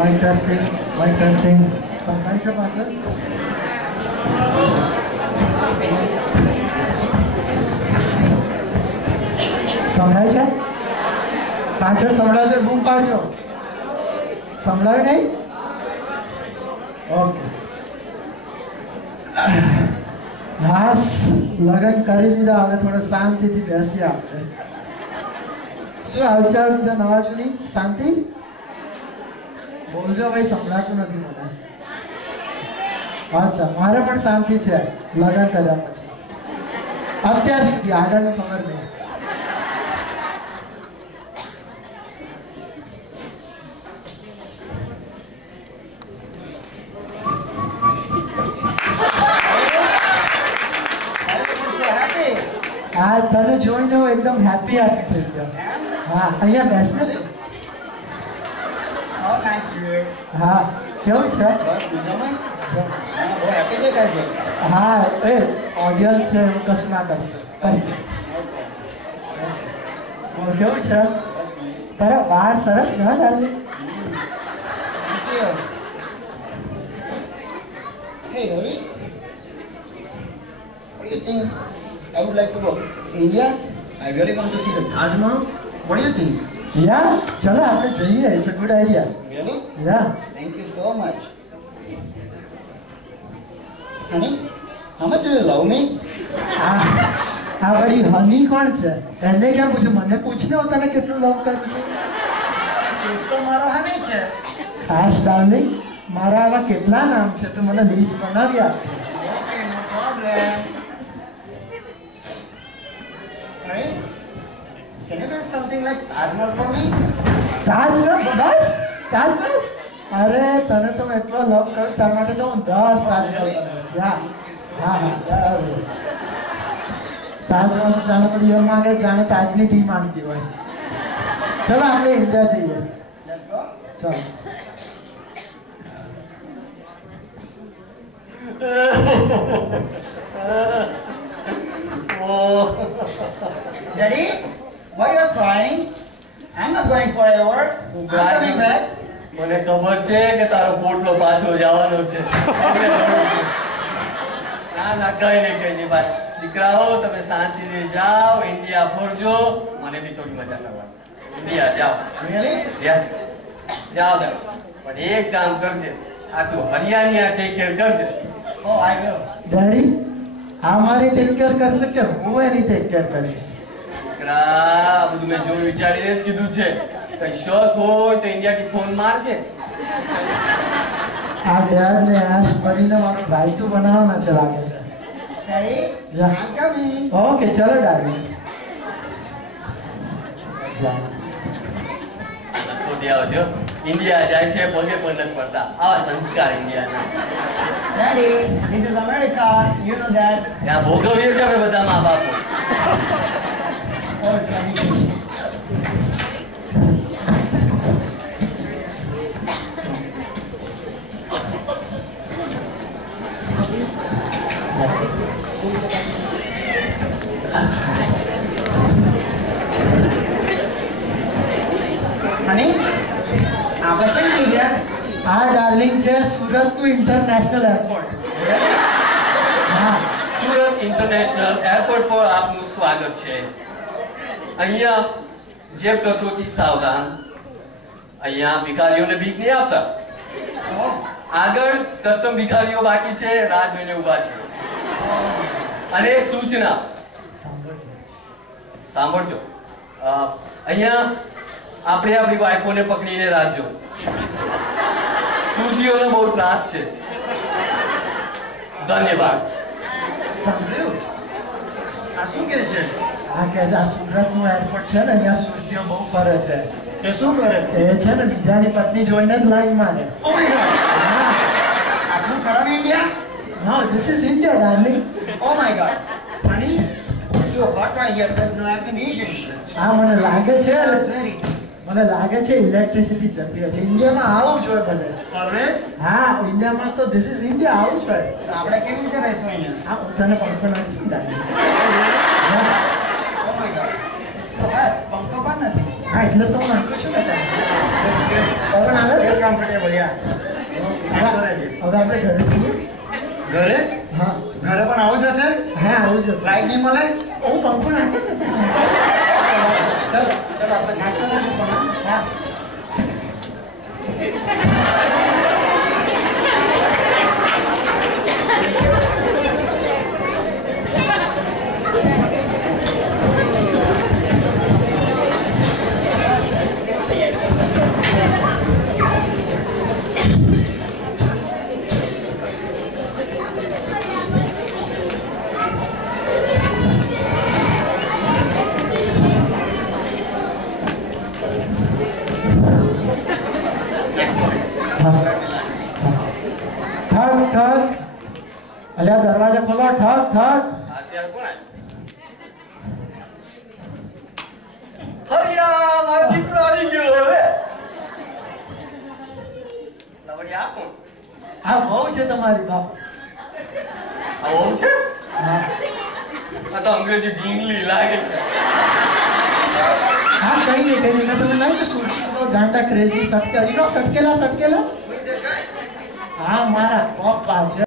Mike testing સંભળાય છે પાછળ? સંભળાય છે? પાછળ સંભળાય છે, બૂમ પાડજો. સંભળાય નહીં? ઓકે. હાસ લગન કરી દીધા, હવે થોડે શાંતિથી બેસી આપણે. શું હાલચાલ બીજા નવા જૂની? શાંતિ? બોલજો ભાઈ, સંભળાતું નથી મને. અચ્છા, મારે પણ શાંતિ છે લગન કર્યા પછી, અત્યાર સુધી. આગળનું ખબર નહીં. હા, તને જોઈને હું એકદમ હેપી થઈ ગયો. હા, અહીંયા બેસ ને તું. હા, કેવું છે? હા, એ ઓડિયન્સ છે એવું કશું ના કરતો. બોલ, કેવું છે? તારા વાળ સરસ છે. તારી Hey, Ravi. What do you think? I would like to go. India? I really want to see the Taj Mahal. What do you think? યા ચલો આપણે જઈએ. It's a good idea. Really? Yeah. Thank you so much. Honey, how much do you love me? આ વળી હની કોણ છે? એને ક્યાં પૂછ્યું? મને પૂછને હું તને કેટલું લવ કરું છું. તું તો મારો honey છે. હાશ ડાર્લિંગ, મારા આવા કેટલા નામ છે? તું મને લિસ્ટ બનાવી આપ. Okay, no problem. Right? Can you do something like Taj Mahal for me? Taj Mahal? બસ તાજમહલ? અરે તને તો એટલો લવ કરું, તારા માટે તો હું 10 તાજમહલ બનાવીશ. યા હા હા, તાજમહલ તો જાણે પણ યર માંગે, જાણે તાજની ટીમ માંગતી હોય. ચલો આપણે ઇન્ડિયા જઈએ. Let's go. ચલો. Oh. Daddy, why you are crying? I'm not going forever. I'm coming back. મને ખબર છે કે તારો પોટલો પાછો જવાનો છે. ના ના, કઈ નહીં ભાઈ. દીકરાઓ, તમે શાંતિથી જાઓ, ઇન્ડિયા ફરજો. મને બી થોડી મજા કરવાની. ઇન્ડિયા જાઓ. Really? જાઓ તમે. પણ એક કામ કરજે, આ તું હરિયાણી આ ટેક કેર કરજે. Oh, I will. ડેડી, આ મારી ટેક કેર કરશે કે હું એની ટેક કેર કરીશ? દીકરા, આ બધું મેં જોઈ વિચારીને જ કીધું છે. કઈ શોખ હોય તો ઇન્ડિયાથી ફોન મારજે. આ ડેડ ને એશ કરીને મારું રાયતું બનાવવાના છે લાગે છે. Daddy, Yeah. I'm coming. Okay, ચલો ડાર્લિંગ. તો દે આવજો. ઇન્ડિયા જાય છે પગે પણ નથી પડતા. આવા સંસ્કાર ઇન્ડિયાના. Daddy, this is America. You know that. ત્યાં ભોગવીએ છે અમે બધા મા બાપો. Oh, Daddy. Honey, આપણે કઈ જગ્યા? આ ડાર્લિંગ છે સુરતનું ઇન્ટરનેશનલ એરપોર્ટ. હા, સુરત ઇન્ટરનેશનલ એરપોર્ટ પર આપનું સ્વાગત છે. અહીંયા જેબ તત્વોથી સાવધાન. અહીંયા ભિખારીઓને ભીખ નહીં આપતા. આગળ કસ્ટમ ભિખારીઓ બાકી છે, રાહ જોઈને ઊભા છે. અને એક સૂચના સાંભળજો. અહીંયા આપણે આપણી વાઈફોને પકડીને રાખજો. સુરતીઓનો બહુ ત્રાસ છે. ધન્યવાદ. સાંભળ્યું? આ શું કહે છે? આ કે આ સુરતનું એરપોર્ટ છે ને, અહીંયા સુરતીઓ બહુ ફરે છે. એ શું કરે? એ છે ને બીજાની પત્ની જોઈને જ લાઈન મારે. Oh my God! હા. આટલું ખરાબ India? No, this is India, darling. Oh my God! Honey, it's too hot right here. There's no air conditioning. હા, મને લાગે છે It's very. મને લાગે છે ઇલેક્ટ્રિસિટી જતી રહે છે. ઇન્ડિયામાં આવું જોઈએ બધે. Always? હા, ઇન્ડિયામાં તો ધીસ ઇઝ ઇન્ડિયા આવું જોઈએ. તો આપણે કેવી રીતે રહીશું અહીંયા? હા, હું તને પંખો નાખીશ ને darling. Oh my God! It's so hot. પંખો પણ નથી. હા, એટલે તો હું નાખું છું ને તને. પવન આવે છે ને? કમ્ફર્ટેબલ યાર. હવે આપણે ઘરે જઈએ. ઘરે હા ઘરે પણ આવું જશે હા આવું જશે. રાઈડ નહીં મળે હું પંપો નાખે છે. ચાલો ચાલો આપણે નાસ્તો નાખી પણ હા ઠક ઠક. અલ્યા દરવાજા ખોલો. ઠક ઠક. અત્યારે કોણ આવ્યું? હરિયા, મારો દીકરો આવી ગયો હવે. લવડિયા આ કોણ? આ બહુ છે તમારી બાપ. આ વહુ છે? હા આ તો અંગ્રેજી ઢીંગલી લાગે છે. હા કઈ નહીં મેં તમને નહીં કે શૂટિંગ તો ગાંડા ક્રેઝી સટકેલા સટકેલા. હા મારા પપ્પા છે.